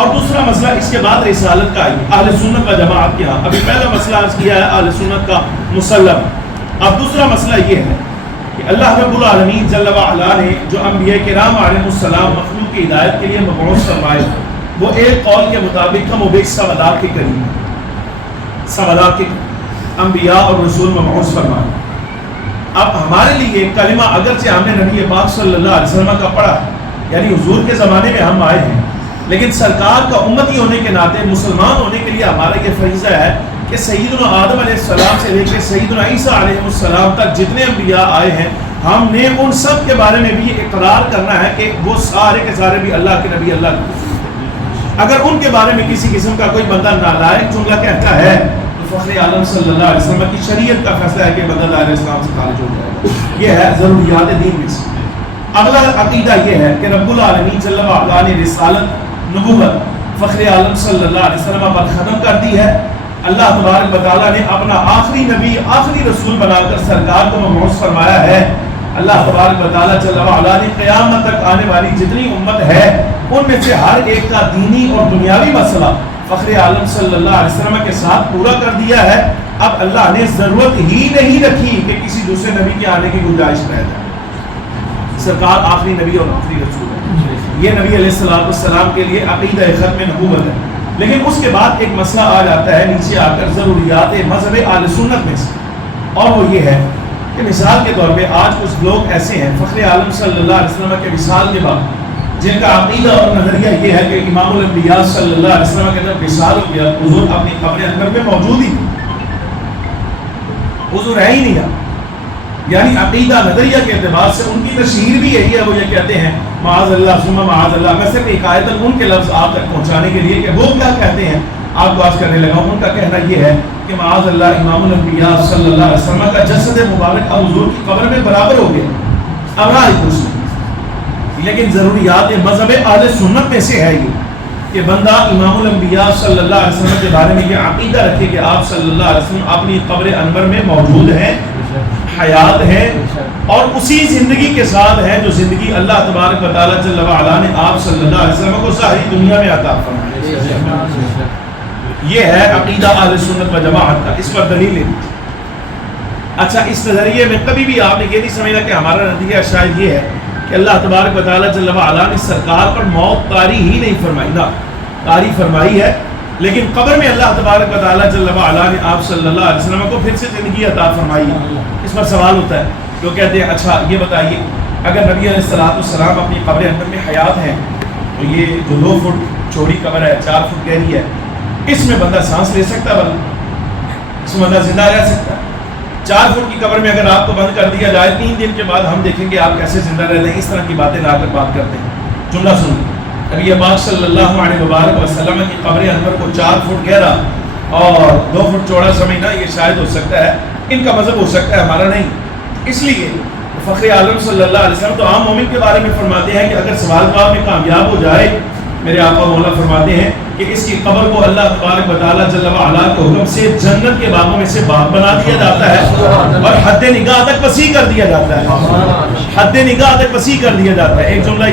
اور دوسرا مسئلہ اس کے بعد رسالت کا اہل سنت و جماعت کے ہاں ابھی پہلا مسئلہ عرض کیا ہے اہل سنت کا مسلم. اب دوسرا مسئلہ یہ ہے کہ اللہ رب العالمین جل وعلا نے جو انبیاء کرام علیہ السلام مخلوق کی ہدایت کے لیے مبعوث فرمائے وہ ایک قول کے مطابق ہم وہ سوالات کے قریب ہیں. سوالات کے انبیاء اور رسول مبعوث فرمائے. اب ہمارے لیے کلمہ اگرچہ ہم نے نبی پاک صلی اللہ علیہ وسلم کا پڑھا یعنی حضور کے زمانے میں ہم آئے ہیں, لیکن سرکار کا امتی ہونے کے ناطے مسلمان ہونے کے لیے ہمارا یہ فریضہ ہے کہ سیدنا آدم علیہ السلام سے لے کے سیدنا عیسیٰ علیہ السلام تک جتنے انبیاء آئے ہیں ہم نے ان سب کے بارے میں بھی یہ اقرار کرنا ہے کہ وہ سارے کے سارے بھی اللہ کے نبی, اللہ کے. اگر ان کے بارے میں کسی قسم کا کوئی بندہ نالائق جملہ کہتا ہے تو فخر عالم صلی اللہ علیہ وسلم کی شریعت کا فیصلہ ہے کہ بندہ علیہ السلام سے خارج ہو جائے گا. یہ ہے ضروریات دین میں سے. اگلا عقیدہ یہ ہے کہ رب العالمین جل وعلا نے رسالت نبوت فخر عالم صلی اللہ علیہ وسلم پر ختم کر دی ہے. اللہ تبارک و تعالیٰ نے اپنا آخری نبی آخری رسول بنا کر سرکار کو مبعوث فرمایا ہے. اللہ تبارک و تعالیٰ جل وعلا نے قیامت تک آنے والی جتنی امت ہے ان میں سے ہر ایک کا دینی اور دنیاوی مسئلہ فخر عالم صلی اللہ علیہ وسلم کے ساتھ پورا کر دیا ہے. اب اللہ نے ضرورت ہی نہیں رکھی کہ کسی دوسرے نبی کے آنے کی گنجائش رہ جائے. سرکار آخری نبی اور آخری رسول ہے. یہ نبی علیہ السلام کے لیے عقیدہ ختم نبوت ہے. لیکن اس کے بعد ایک مسئلہ آ جاتا ہے نیچے آ کر ضروریات مذہب اہل سنت میں سے, اور وہ یہ ہے کہ مثال کے طور پہ آج کچھ لوگ ایسے ہیں فخر عالم صلی اللہ علیہ وسلم کے وصال کے بعد جن کا عقیدہ اور نظریہ یہ ہے کہ امام الانبیاء صلی اللہ علیہ وسلم کے جب وصال ہو گیا حضور اپنی قبر اندر میں موجود ہی حضور ہے ہی نہیں. یعنی عقیدہ نظریہ کے اعتبار سے ان کی تشہیر بھی یہی ہے, وہ یہ کہتے ہیں معاذ اللہ ثم معاذ اللہ. میں صرف ایک آیت ان کے لفظ آپ تک پہنچانے کے لیے کہ وہ کیا کہتے ہیں آپ کو آج کرنے لگا ہوں. ان کا کہنا یہ ہے کہ معاذ اللہ امام الانبیاء صلی اللہ علیہ وسلم کا جسد مبارک اب حضور کی قبر میں برابر ہو گیا. اب رہا ہی کچھ نہیں. لیکن ضروریات مذہب اہل سنت میں سے ہے یہ کہ بندہ امام الانبیاء صلی اللہ علیہ وسلم کے بارے میں یہ عقیدہ رکھے کہ آپ صلی اللہ علیہ وسلم اپنی قبر انور میں موجود ہیں, حیات ہے, اور اسی زندگی کے ساتھ ہے جو زندگی اللہ تبارک و تعالیٰ جل وعلا نے آپ صلی اللہ علیہ وسلم کو ظاہری دنیا میں عطا فرمایا. یہ ہے عقیدہ اہل سنت و جماعت کا. اس پر دلیل ہے. اچھا, اس نظریے میں کبھی بھی آپ نے یہ نہیں سمجھا کہ ہمارا نتیجہ شاید یہ ہے کہ اللہ تبارک و تعالیٰ جل وعلا نے سرکار پر موت طاری ہی نہیں فرمائی. نہ طاری فرمائی ہے, لیکن قبر میں اللہ تبارک و تعالیٰ جل وعلا نے آپ صلی اللہ علیہ وسلم کو پھر سے زندگی عطا فرمائی ہے. اس پر سوال ہوتا ہے, لوگ کہتے ہیں اچھا یہ بتائیے اگر نبی علیہ السلام اپنی قبر اندر میں حیات ہیں تو یہ جو 2 فٹ چوڑی قبر ہے 4 فٹ گہری ہے, اس میں بندہ سانس لے سکتا ہے؟ اس میں بندہ زندہ رہ سکتا ہے؟ 4 فٹ کی قبر میں اگر آپ کو بند کر دیا جائے 3 دن کے بعد ہم دیکھیں گے آپ کیسے زندہ رہتے ہیں. اس طرح کی باتیں لا کر بات کرتے ہیں. جملہ سن, نبی پاک صلی اللہ علیہ وبارک وسلم کی قبر انور کو 4 فٹ گہرا اور 2 فٹ چوڑا سمجھنا یہ شاید ہو سکتا ہے. ان کا مذہب ہو سکتا ہے, ہمارا نہیں. اس لیے فخر عالم صلی اللہ علیہ وسلم تو عام مومن کے بارے میں فرماتے ہیں کہ اگر سوال جواب میں کامیاب ہو جائے, میرے آقا مولا فرماتے ہیں کہ اس کی قبر کو اللہ تبارک و تعالیٰ جل وعلا کے حکم سے جنت کے باغوں میں سے باغ بنا دیا جاتا ہے اور حد نگاہ تک وسیع کر دیا جاتا ہے. حد نگاہ تک وسیع کر دیا جاتا ہے. ایک جملہ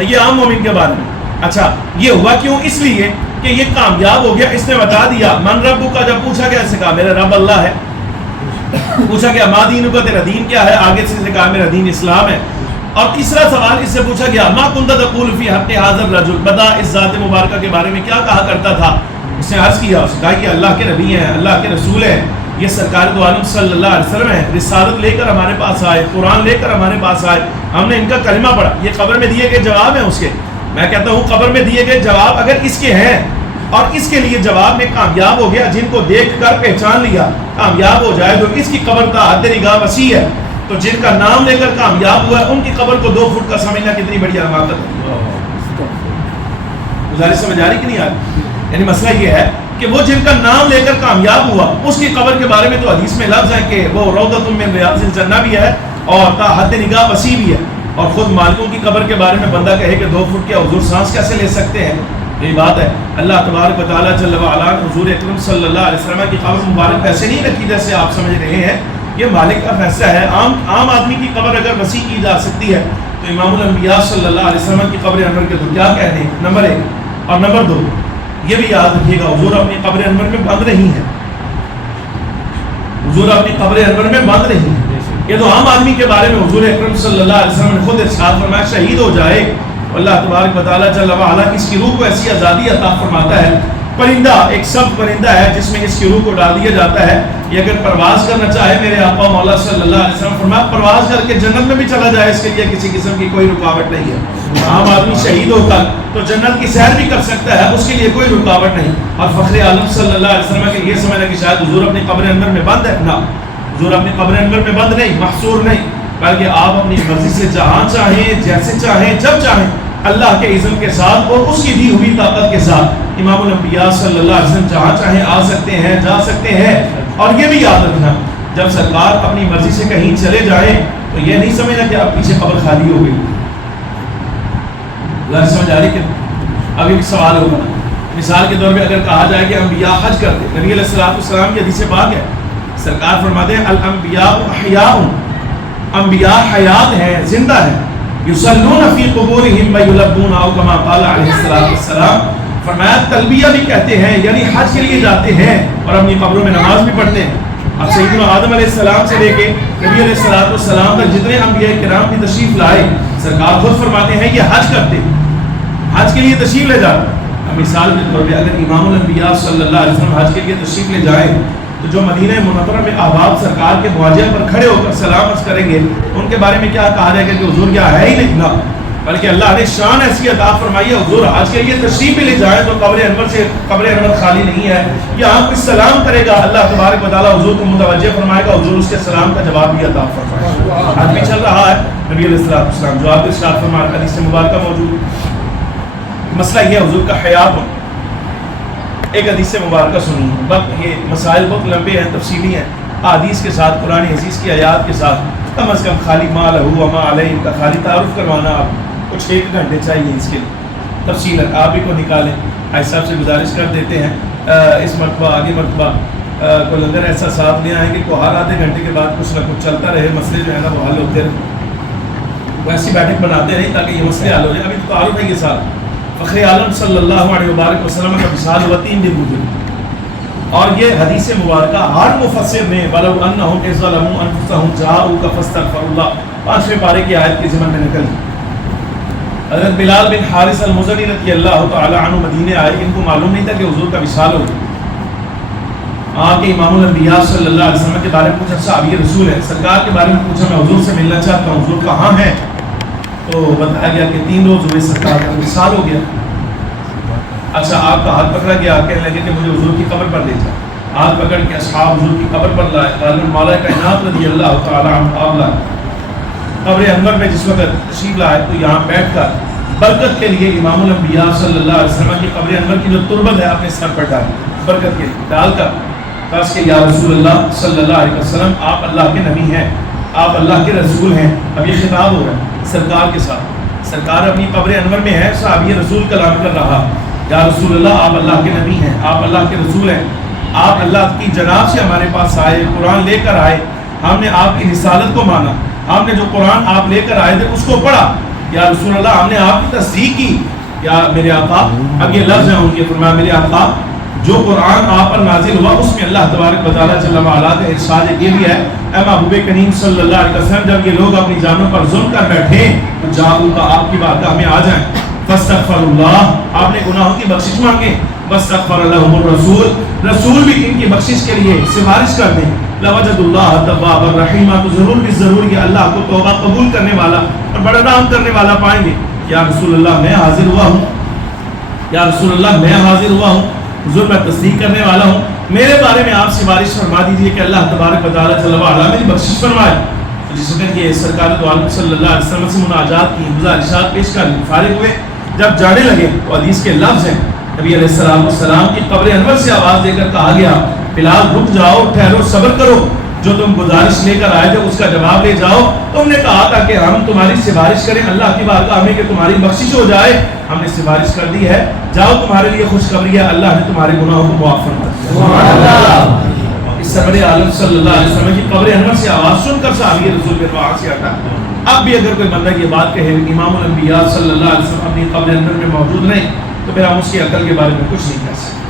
یہ عام مومن کے بارے میں. اچھا, یہ ہوا کیوں؟ اس لیے کہ یہ کامیاب ہو گیا, اس نے بتا دیا. من ربو کا جب پوچھا گیا اس نے کہا میرا رب اللہ ہے. پوچھا گیا ما دینو کا, تیرا دین کیا ہے؟ آگے سے اس نے کہا میرا دین اسلام ہے. اور تیسرا سوال اس سے پوچھا گیا ما کنت تقول فی حق ھذا الرجل, بتا اس ذات مبارکہ کے بارے میں کیا کہا کرتا تھا. اس نے عرض کیا, اس نے کہا کہ اللہ کے نبی ہیں, اللہ کے رسول ہیں, یہ سرکار دو عالم صلی اللہ علیہ وسلم ہیں, رسالت لے کر ہمارے پاس آئے, قرآن لے کر ہمارے پاس آئے, ہم نے ان کا کلمہ پڑھا. یہ قبر میں دیے گئے جواب ہیں اس کے. میں کہتا ہوں قبر میں دیے گئے جواب اگر اس کے ہیں اور اس کے لیے جواب میں کامیاب ہو گیا, جن کو دیکھ کر پہچان لیا, کامیاب ہو جائے, تو اس کی قبر کا حد نگاہ وسیع ہے, تو جن کا نام لے کر کامیاب ہوا ہے ان کی قبر کو 2 فٹ کا سمجھنا کتنی بڑی علامت ہے. گزارش سمجھ آ رہی کہ نہیں آ رہی؟ یعنی مسئلہ یہ ہے کہ وہ جن کا نام لے کر کامیاب ہوا اس کی قبر کے بارے میں تو حدیث میں لفظ ہے کہ وہ روضۃ من ریاض الجنہ بھی ہے اور تا حد نگاہ وسیع بھی ہے. اور خود مالکوں کی قبر کے بارے میں بندہ کہے کہ 2 فٹ کیا حضور سانس کیسے لے سکتے ہیں؟ یہی بات ہے. اللہ تبارک و تعالیٰ جل وعلا حضور اکرم صلی اللہ علیہ وسلم کی قبر مبارک ایسے نہیں رکھی جیسے آپ سمجھ رہے ہیں. یہ مالک کا فیصلہ ہے. عام آدمی کی قبر اگر وسیع کی جا سکتی ہے تو امام الانبیاء صلی اللہ علیہ وسلم کی قبر انور کے تو کیا کہنے. نمبر 1. اور نمبر 2 یہ بھی یاد رکھیے گا، حضور اپنی قبر انور میں بند نہیں ہے، حضور اپنی قبر انور میں بند نہیں ہے۔ یہ تو عام آدمی کے بارے میں حضور اکرم صلی اللہ علیہ وسلم نے خود ارشاد فرمایا شہید ہو جائے، اللہ تبارک و تعالیٰ جل وعلا اس کی روح کو ایسی آزادی عطا فرماتا ہے، پرندہ ایک سب پرندہ ہے جس میں اس کی روح کو ڈال دیا جاتا ہے، یہ اگر پرواز کرنا چاہے میرے آقا مولا صلی اللہ علیہ وسلم فرمایا پرواز کر کے جنت میں بھی چلا جائے، اس کے لیے کسی قسم کی کوئی رکاوٹ نہیں ہے۔ عام آدمی شہید ہو کر تو جنت کی سیر بھی کر سکتا ہے، اس کے لیے کوئی رکاوٹ نہیں۔ اور فخر عالم صلی اللہ علیہ وسلم کے یہ سمجھنا کہ شاید حضور اپنی قبر انور میں بند ہے، نہ، حضور اپنی قبر انور میں بند نہیں، محصور نہیں، بلکہ آپ اپنی مرضی سے جہاں چاہیں، جیسے چاہیں، جب چاہیں، اللہ کے اذن کے ساتھ اور اس کی دی ہوئی طاقت کے ساتھ امام الانبیاء صلی اللہ علیہ وسلم جہاں چاہیں آ سکتے ہیں، جا سکتے ہیں۔ اور یہ بھی یاد رکھنا جب سرکار اپنی مرضی سے کہیں چلے جائیں تو یہ نہیں سمجھنا کہ آپ پیچھے قبر خالی ہو گئی۔ اللہ سمجھ آ رہی کہ ابھی بھی سوال ہوگا، مثال کے طور پہ اگر کہا جائے کہ انبیاء حج کرتے، نبی علیہ السلام کی حدیث پاک ہے، سرکار فرماتے ہیں الانبیاء احیاء، انبیاء حیات ہیں، زندہ ہیں، یصلون فی قبورہم ویلبون، او کما قال علیہ السلام، فرمایا تلبیہ بھی کہتے ہیں، یعنی حج کے لیے جاتے ہیں اور اپنی قبروں میں نماز بھی پڑھتے ہیں۔ اب سیدنا آدم علیہ السلام سے لے کے نبی علیہ السلام تک جتنے انبیاء کرام بھی تشریف لائے، سرکار خود فرماتے ہیں یہ حج کرتے، حج کے لیے تشریف لے جاتے۔ اب مثال کے طور پہ اگر امام الانبیاء صلی اللہ علیہ وسلم حج کے لیے تشریف لے جائیں تو جو مدینہ منورہ میں احباب سرکار کے مواجہ پر کھڑے ہو کر سلام عرض کریں گے، ان کے بارے میں کیا کہا جائے گا کہ حضور کیا ہے ہی نہیں، نہ، بلکہ اللہ نے شان ایسی عطا فرمائی ہے حضور حج کے لیے تشریف بھی لے جائیں تو قبر انور سے قبر انور خالی نہیں ہے، یہاں کوئی سلام کرے گا اللہ تبارک و تعالیٰ حضور کو متوجہ فرمائے گا، حضور اس کے سلام کا جواب بھی عطا فرمائے گا۔ حج بھی چل رہا ہے، نبی علیہ السلام جو آپ ارشاد فرما حدیث مبارکہ موجود، مسئلہ یہ حضور کا حیات ہو۔ ایک حدیث مبارکہ سنی، وقت یہ مسائل بہت لمبے ہیں، تفصیلی ہیں، حدیث کے ساتھ قرآن عزیز کی آیات کے ساتھ کم از کم خالی ما لہو وما علیہ کا خالی تعارف کروانا آپ کچھ 1 گھنٹے چاہیے اس کے لیے، تفصیل آپ ہی کو نکالیں۔ ایسا صاحب سے گزارش کر دیتے ہیں اس مرتبہ آگے مرتبہ کوئی لنگر ایسا ساتھ لے آئیں کہ کوئی ہر آدھے گھنٹے کے بعد کچھ نہ کچھ چلتا رہے، مسئلے جو ہے نا وہ حل ہوتے رہے، وہ ایسی بیٹھک بناتے نہیں تاکہ یہ مسئلے حل ہو جائیں۔ ابھی تو تعارف ہے یہ سال فخر عالم صلی اللہ علیہ وآلہ وسلم کا وصال ہوا 3 دن گزرے، اور یہ حدیث مبارکہ ہر مفسر نے وَلَوْ أَنَّهُمْ إِذْ ظَلَمُوا أَنفُسَهُمْ جَاءُوكَ فَاسْتَغْفَرُوا اللَّهَ 5ویں پارے کی آیت کے ضمن میں نقل۔ حضرت بلال بن حارث المزنی رضی اللہ تعالی عنہ مدینے آئے، ان کو معلوم نہیں تھا کہ حضور کا وصال ہو گیا، آگے امام الانبیاء صلی اللہ علیہ وسلم کے بارے میں پوچھا، صحابی رسول ہے، سرکار کے بارے میں پوچھا میں حضور سے ملنا چاہتا ہوں، حضور کہاں ہیں؟ تو بتایا گیا کہ 3 روز ہوئے سرکار کا وصال ہو گیا۔ اچھا آپ کا ہاتھ پکڑا گیا، کہنے لگے کہ مجھے حضور کی قبر پر لے جا، ہاتھ پکڑ کے اصحاب حضور کی قبر پر لائے، غالب مولا کائنات رضی اللہ تعالی عنہ آپ لائے قبر انور میں جس وقت تشریف لائے تو یہاں بیٹھ کر برکت کے لیے امام الانبیاء صلی اللہ علیہ وسلم کی قبر انور کی جو تربت ہے اپنے سر پر ڈالی، برکت کے لیے ڈال کر بس کہ یا رسول اللہ صلی اللہ علیہ وسلم آپ اللہ کے نبی ہیں، آپ اللہ کے رسول ہیں۔ اب یہ خطاب ہو رہا ہے سرکار کے ساتھ، سرکار اپنی قبر انور میں ہے، صحابی رسول کلام کر رہا، یا رسول اللہ آپ اللہ کے نبی ہیں، آپ اللہ کے رسول ہیں، آپ اللہ کی جناب سے ہمارے پاس آئے، قرآن لے کر آئے، ہم نے آپ کی رسالت کو مانا، ہم نے جو قرآن آپ لے کر آئے تھے اس کو پڑھا، یا رسول اللہ ہم نے آپ کی تصدیق کی، یا میرے آقا، اب یہ لفظ ہیں ان کے، فرمایا میرے آقا جو قرآن آپ پر نازل ہوا اس میں اللہ تبارک و تعالیٰ جل وعلا کا ارشاد یہ بھی ہے، اے محبوب کریم صلی اللہ علیہ وسلم جب یہ لوگ اپنی جانوں پر ظلم کر بیٹھے تو جاؤ کا آپ کی بارگاہ میں آ جائیں، فاستغفر اللہ آپ نے گناہوں کی بخشش مانگے، واستغفر لهم الرسول رسول بھی ان کی بخشش کے لیے سفارش کر دیں، لوجد اللہ توابا الرحیم تو ضرور بھی ضرور یہ اللہ کو توبہ قبول کرنے والا اور بڑا رحم کرنے والا پائیں گے۔ یا رسول اللہ میں حاضر ہوا ہوں، یا رسول اللہ میں حاضر ہوا ہوں، حضور میں تصدیق کرنے والا ہوں، میرے بارے میں آپ سفارش فرما دیجئے کہ اللہ تبارک و تعالیٰ جل وعلا میری بخشش فرمائے۔ جس وقت یہ سرکار دو عالم صلی اللہ علیہ وسلم سے مناجات کی، گزارشات پیش کر فارغ ہوئے، جب جانے لگے تو حدیث کے لفظ ہیں، نبی علیہ السلام کی قبر انور سے آواز دے کر کہا گیا بلال رک جاؤ، ٹھہرو، صبر کرو، جو تم گزارش لے کر آئے تھے اس کا جواب لے جاؤ، تم نے کہا تھا کہ ہم تمہاری سفارش کریں اللہ کی بارگاہ میں کہ تمہاری بخشش ہو جائے، ہم نے سفارش کر دی ہے، جاؤ تمہارے لیے خوشخبری ہے اللہ نے تمہارے گناہوں کو معاف فرما دیا۔ سبحان اللہ۔ اس سرور عالم صلی اللہ علیہ وسلم کی قبر انور سے آواز سن کر صحابی رسول کے وہاں سے ہٹا۔ اب بھی اگر کوئی بندہ یہ بات کہے امام الانبیاء صلی اللہ علیہ وسلم اپنی قبر انور میں موجود نہیں تو پھر ہم اس کی عقل کے بارے میں کچھ نہیں کہہ سکتے.